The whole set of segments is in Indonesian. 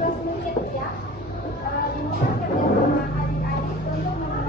15 menit ya. Diminta kerjasama adik-adik untuk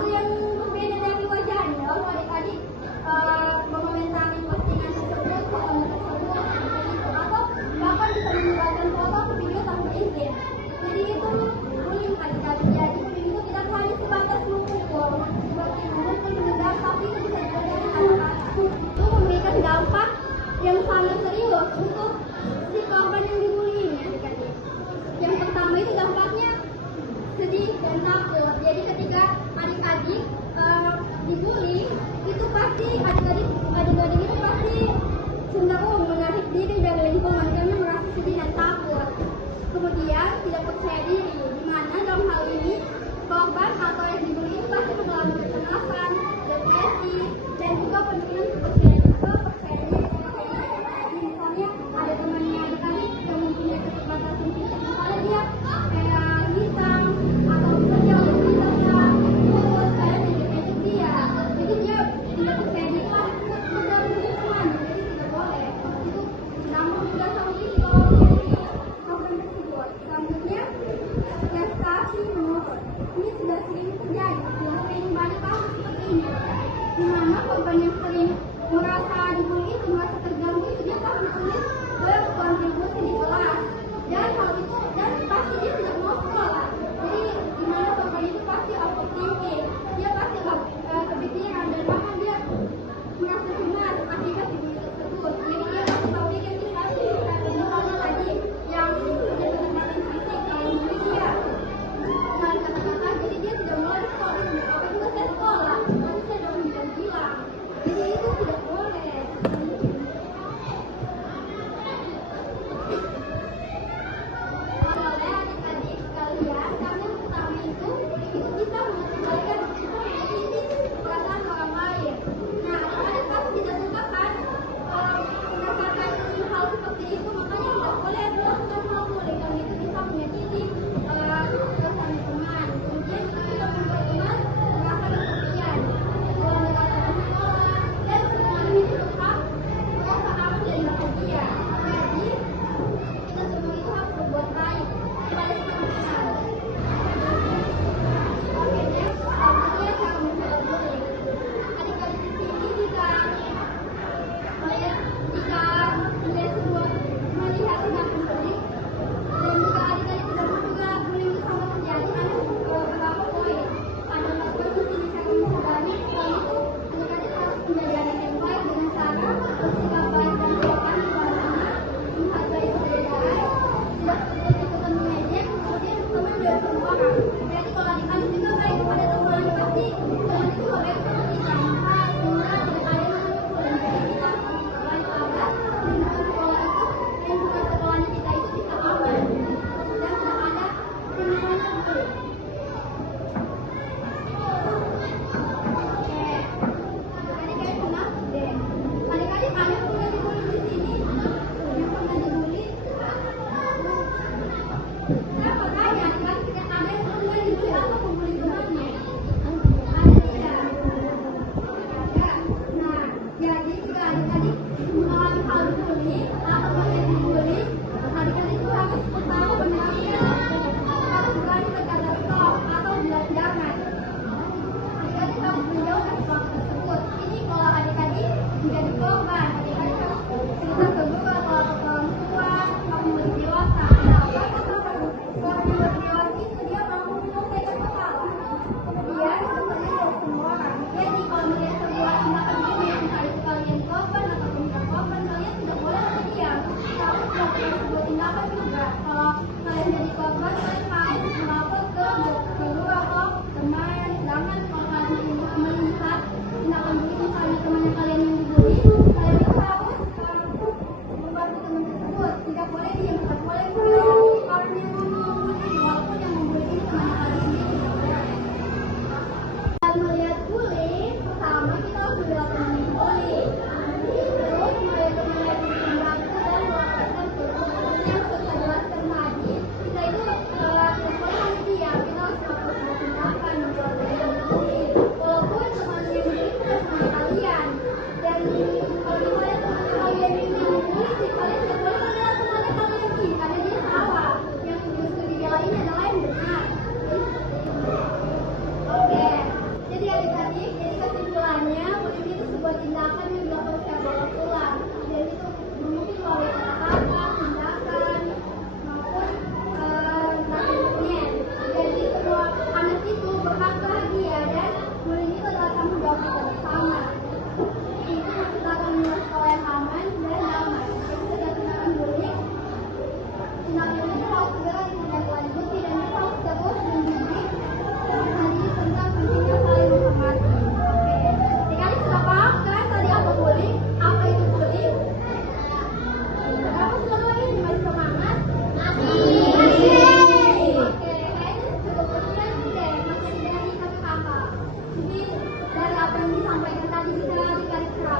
sesuatu yang berbeda dari wajahnya, lalu adik-adik mengomentari postingan tersebut, foto tersebut, atau bahkan bisa menyebarkan foto atau video tanpa izin. Jadi itu bullying adik-adik. Jadi bullying itu tidak hanya sebatas memukul, seperti memukul, menendang, tapi itu bisa juga dari kata-kata. Itu memberikan dampak yang sangat serius untuk si korban yang dibullying ya adik-adik. Yang pertama itu dampaknya sedih dan takut. Jadi ketika adik-adik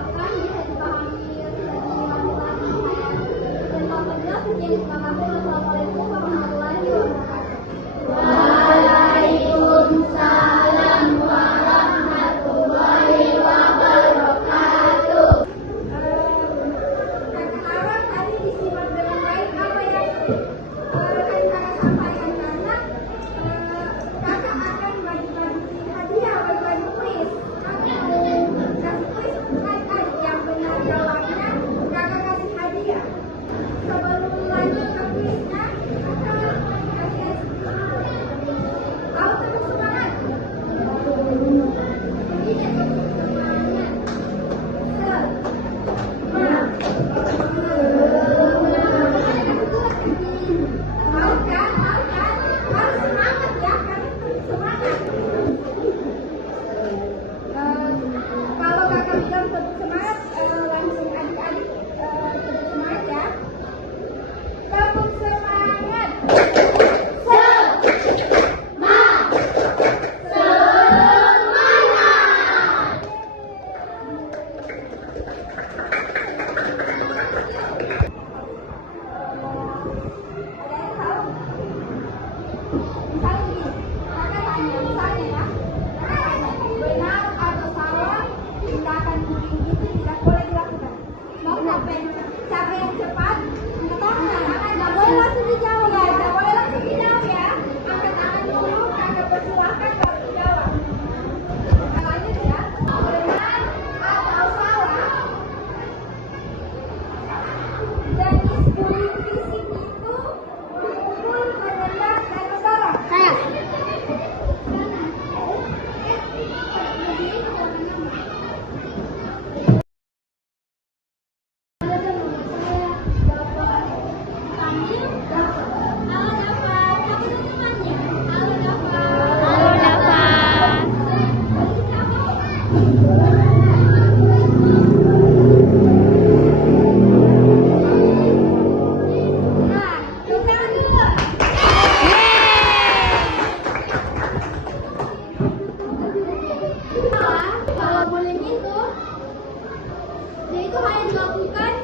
diharapkan bisa dipahami lebih lanjut lagi. Dan apabila sekian, terima kasih. Wassalamualaikum warahmatullahi wabarakatuh. Waalaikumsalam warahmatullahi wabarakatuh. Kakak harap tadi disimak dengan baik apa yang rekan kakak sampaikan, karena kakak akan bagi-bagi hadiah, bagi-bagi kuis. Kakak mau kasih kuis adik-adik yang benar jawabnya, kakak kasih hadiah. Sebelum lanjut ke kuisnya, kakak kasih tahu tetap semangat. Jadi tetap semangat. Harus kan, harus semangat ya, karena semangat. Kalau kakak bilang tetap semangat, langsung adik-adik tetap semangat ya. Tetap semangat. Benar atau salah, tindakan bullying itu tidak boleh dilakukan. Mau siapa yang cepat? Angkat tangan. Nggak boleh langsung dijawab ya. Nggak boleh langsung dijawab ya. Angkat tangan dulu, kakak persilahkan baru dijawab. Kita lanjut ya. Benar atau salah? Jenis bullying fisik itu memukul, menendang, dan mendorong. Saya. Kalau bullying itu, dia itu hanya dilakukan